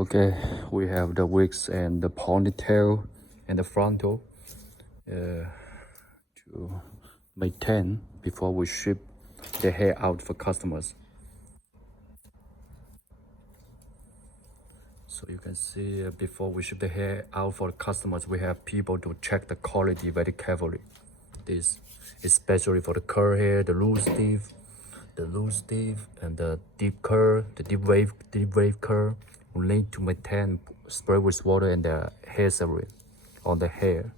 Okay, we have the wigs and the ponytail and the frontal to maintain before we ship the hair out for customers. So you can see before we ship the hair out for customers, we have people to check the quality very carefully. This especially for the curl hair, the loose teeth, and the deep curl, the deep wave curl. We need to maintain, spray with water and the hair serum on the hair,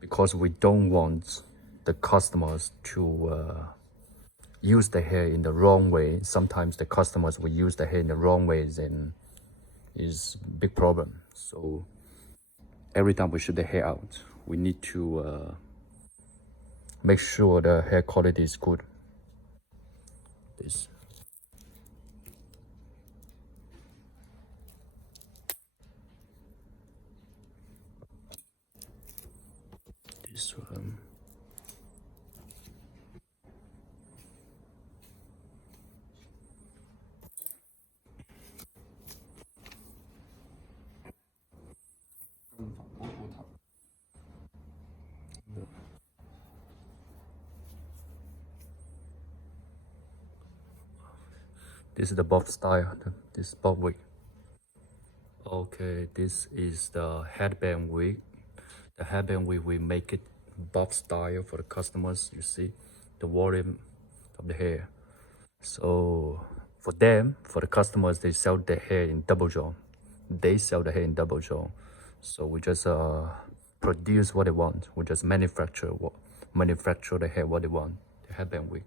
because we don't want the customers to use the hair in the wrong way. Sometimes the customers will use the hair in the wrong ways, and is big problem. So every time we ship the hair out, we need to make sure the hair quality is good. This one. This is the bob style, this bob wig. Okay, this is the headband wig. The headband wig, we make it bob style for the customers. You see the volume of the hair. So for them, for the customers, they sell the hair in double jaw. They sell the hair in double jaw. So we just produce what they want. We just manufacture the hair what they want. The headband wig.